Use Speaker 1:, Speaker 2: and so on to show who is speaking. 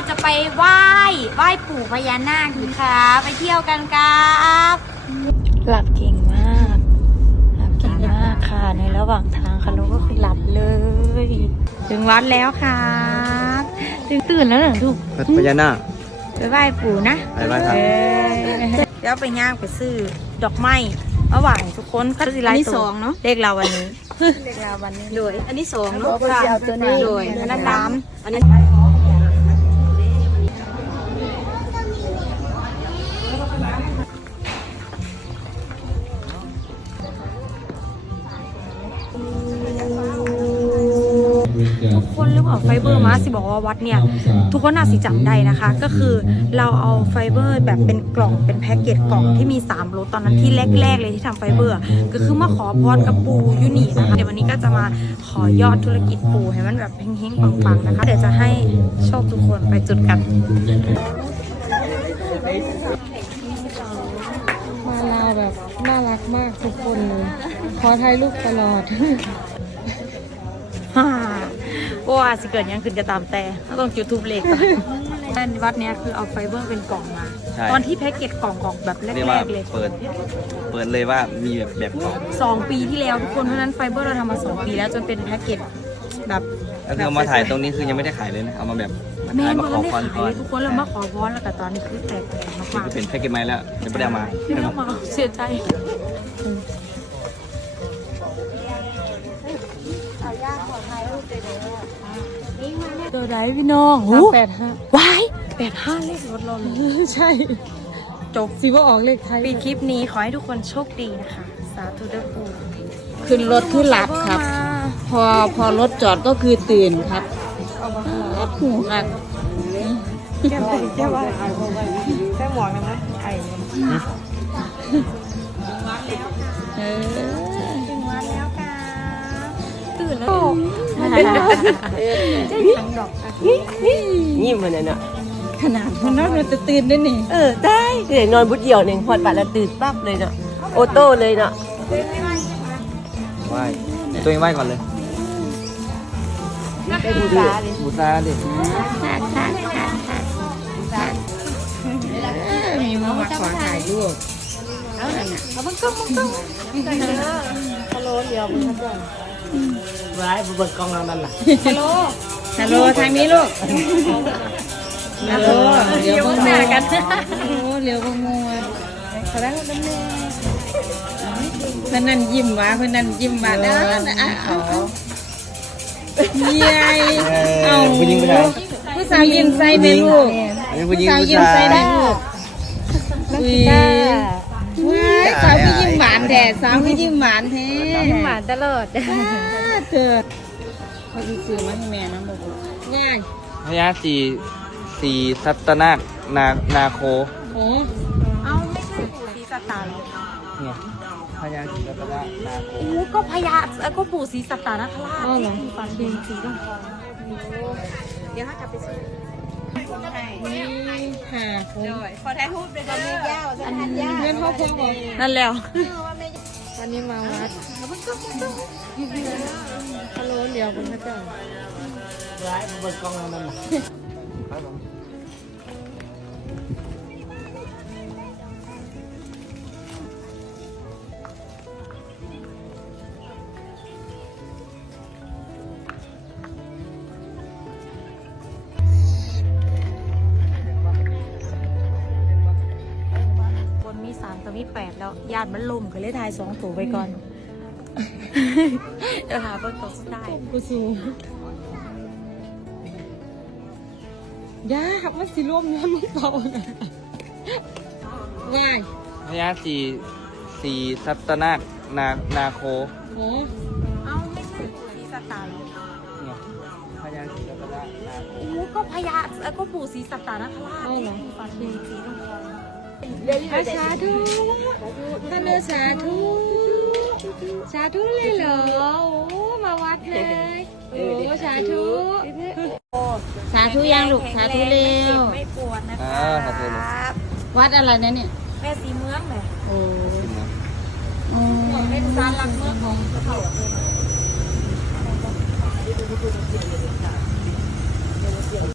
Speaker 1: จะไปไหว้ปู่พญานาคอยู่ค่ะไปเที่ยวกันครับหลับเก่งมากหลับเก่งมากค่ะในระหว่างทางค่ะเราก็คือหลับเลยถึงวัดแล้วค่ะตื่นแล้วเหรอทุก
Speaker 2: พญานาค
Speaker 1: ไปไหว้ปู่นะ
Speaker 2: ไปไหว้ครับ
Speaker 1: เดี๋ยวไปย่างไปซื้อดอกไม้มาไหว้ทุกคนก็สิไล่ตัวเนาะเลขเราวันนี้เลขเราวันนี้โดยอันนี้สองเนาะค่ะโดยอันนั้นน้ำอันนี้ทุกคนหรือเปล่าไฟเบอร์มาสิบอกว่าวัดเนี่ยทุกคนน่าสิจำได้นะคะก็คือเราเอาไฟเบอร์แบบเป็นกล่องเป็นแพ็กเกจกล่องที่มี3รสตอนนั้นที่แรกๆเลยที่ทำไฟเบอร์ก็คือมาขอพรกับปูยูนี่นะคะเดี๋ยววันนี้ก็จะมาขอยอดธุรกิจปูให้มันแบบเฮงๆปังๆนะคะเดี๋ยวจะให้โชคทุกคนไปจุดกัน
Speaker 3: มาลาแบบน่ารักมากทุกคนเลยขอถ่ายรูปตลอด
Speaker 1: ว่าสิเกิดยังขึ้นจะตามแต่ต้องจุดทูบเลขก่อนวัดเนี้ยคือเอาไฟเบอร์เป็นกล่องมาตอนที่แพ็กเกจกล่องแบบแรกๆเลย
Speaker 2: เปิดเลยว่ามีแบบกล่อง
Speaker 1: 2 ปีที่แล้วทุกคนเพราะนั้นไฟเบอร์เราทำมา2 ปีแล้วจนเป็นแพ็กเกจแบบ
Speaker 2: แล้วคือเอามาถ่ายตรงนี้คือยังไม่ได้ขายเลยนะเอามาแบบ
Speaker 1: มาขอพรทุกคนเรามาขอพรแล้วแต่ตอนนี้คือแตกมาก
Speaker 2: ๆเป็นแพ็กเกจใหม่แล้วจะไม่ได้มา
Speaker 1: เสียใจตัวไหนพี่น้อง
Speaker 3: 85
Speaker 1: ว้าย85เลขรถเรา
Speaker 3: ใช่จบสิว่าออกเลขไทย
Speaker 1: ปีคลิปนี้ขอให้ทุกคนโชคดีนะคะสาธุเด้อปู่
Speaker 3: ขึ้นรถขึ้นหลับครับพอรถจอดก็คือตื่นครับหูหัก
Speaker 1: แก้มแก้มว่าแก้มหมวกนะมั้ยไอ้ถึงวัดแล้วค่ะตื่นแล้วจะยังดอก
Speaker 4: ยิ้มมันน่ะ
Speaker 3: ขนาดคนนั้นเราจะตื่นได้นี่
Speaker 4: ได้เดี๋ยวนอนบุดเดี่ยวหนึ่งพอดบัตรแล้วตื่นปั๊บเลยเนาะโอโต้เลยเนาะ
Speaker 2: ไหว้ตัวเองไหว้ก่อนเลยบูชาดิ
Speaker 3: มีมาขอถ่ายรูป
Speaker 1: เอามันก็ฮัลโหลเดี๋ยวมันจะ
Speaker 4: ไว้เบิกกล้องนั่นล่ะ
Speaker 1: ฮัลโหล
Speaker 3: ทางนี้ลูกฮัลโหลเดี๋ยวมึงมากันเร็วมึงมัว
Speaker 1: ขอได้น้ำเนย
Speaker 3: เพื่อนนั่นยิ้มหวานเพื่อนนั่นยิ้มหวานนะเอาเย้เอา
Speaker 2: ผู้หญิงผู้ชาย
Speaker 3: ผู้สาวยิ้มใส่ไหมลูก
Speaker 2: ผู้สาว
Speaker 3: ยิ้มใส่ไหมลูกสาวพี่ยิ้มหวานแท้สาวพี่ยิ้มหวานแท้
Speaker 1: ยิ้มหวานตลอด
Speaker 3: เกิดเขาซื้อมาให้แม่นะบอกง่าย
Speaker 2: พญาสีสัตนาคนาโค
Speaker 3: โอ้
Speaker 1: เอาไม่ใช่ปู่ศรีสัตตาหรอ
Speaker 2: เนี่ยพญาสีสัตนาคนาโค
Speaker 1: ก็พญาก็ปู่ศรีสัตตนคราชที่ฟันดินสีทองเดี๋ยวให้กลับไปซื้อ
Speaker 3: ค่ะ
Speaker 1: ขอถ่ายรูปเลยนะ
Speaker 3: อันนี้เงินพ่อพ่อบอก
Speaker 1: นั่นแล้ว
Speaker 3: วันนี้มาวัดฮัลโหลเดี๋ยวคุณพระเจ้า
Speaker 4: ไว้เบิกกล้องนั่นล่ะ
Speaker 1: มี3ตัวมี8แล้วญาติมันลุ่มก็เลยทาย2ตัวไปก่อนเดี๋ยวหาเบอร์ตัวสุดท้าย
Speaker 3: กูสูยาครับมันสิร่วมเงินมึงเปล่าง่าย
Speaker 2: พญาสีสัตนาคนาโค
Speaker 3: โอ้
Speaker 1: เอาไม่ใช่ปู่ศรีสัตตาหรอ
Speaker 2: เนี่ยพญาสีสัตนาคนาโค
Speaker 1: ก็พญาก็ปู่ศรีสัตตนคราชที่ฟันดินสีทอง
Speaker 3: สาธุท่านสาธุสาธุเลยเหรอโอ้มาวัดเลยโอ้สาธุสาธุยังลูกสาธุเร็ว
Speaker 1: ไม่ปวดนะครับ
Speaker 3: วัดอะไรนะเนี่ย
Speaker 1: แม่สีเมืองเลย
Speaker 3: โอ้
Speaker 1: เป็นศาลหลักเมืองของเขา